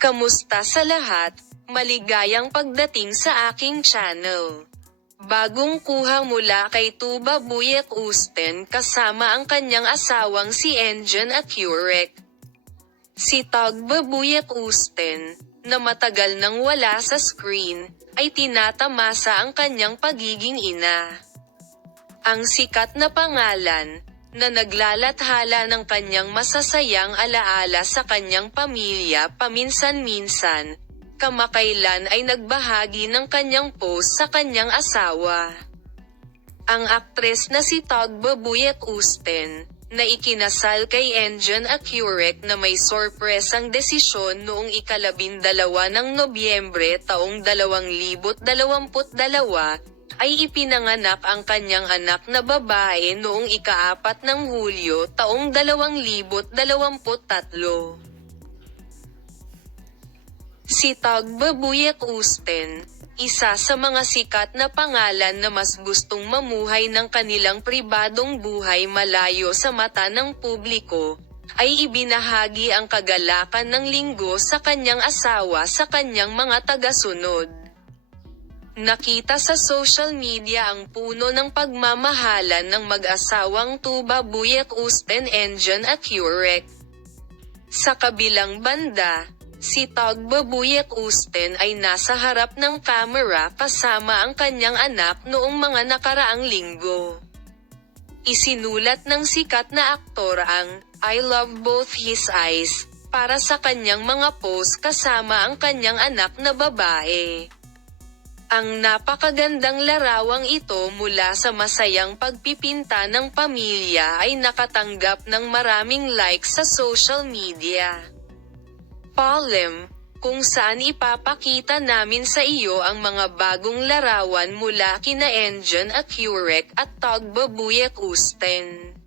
Kamusta sa lahat? Maligayang pagdating sa aking channel. Bagong kuha mula kay Tuba Buyek Usten kasama ang kanyang asawang si Enjan Accurek. Si Tugba Buyek Usten, na matagal nang wala sa screen, ay tinatamasa ang kanyang pagiging ina. Ang sikat na pangalan, na naglalathala ng kanyang masasayang alaala sa kanyang pamilya paminsan-minsan, kamakailan ay nagbahagi ng kanyang post sa kanyang asawa. Ang aktres na si Tugba Buyek Usten, na ikinasal kay Enjan Accurek na may sorpresang desisyon noong ika-12 ng Nobyembre taong 2022, ay ipinanganak ang kanyang anak na babae noong ika-4 ng Hulyo taong 2023. Si Tugba Buyek Usten, isa sa mga sikat na pangalan na mas gustong mamuhay ng kanilang pribadong buhay malayo sa mata ng publiko, ay ibinahagi ang kagalakan ng Linggo sa kanyang asawa sa kanyang mga tagasunod. Nakita sa social media ang puno ng pagmamahalan ng mag-asawang Tuba Buyek Usten Enjan Accurek. Sa kabilang banda, si Tugba Buyek Usten ay nasa harap ng kamera kasama ang kanyang anak noong mga nakaraang linggo. Isinulat ng sikat na aktor ang "I love both his eyes" para sa kanyang mga post kasama ang kanyang anak na babae. Ang napakagandang larawang ito mula sa masayang pagpipinta ng pamilya ay nakatanggap ng maraming likes sa social media. Palem, kung saan ipapakita namin sa iyo ang mga bagong larawan mula kina Enjan Accurek at Tugba Buyek Usten.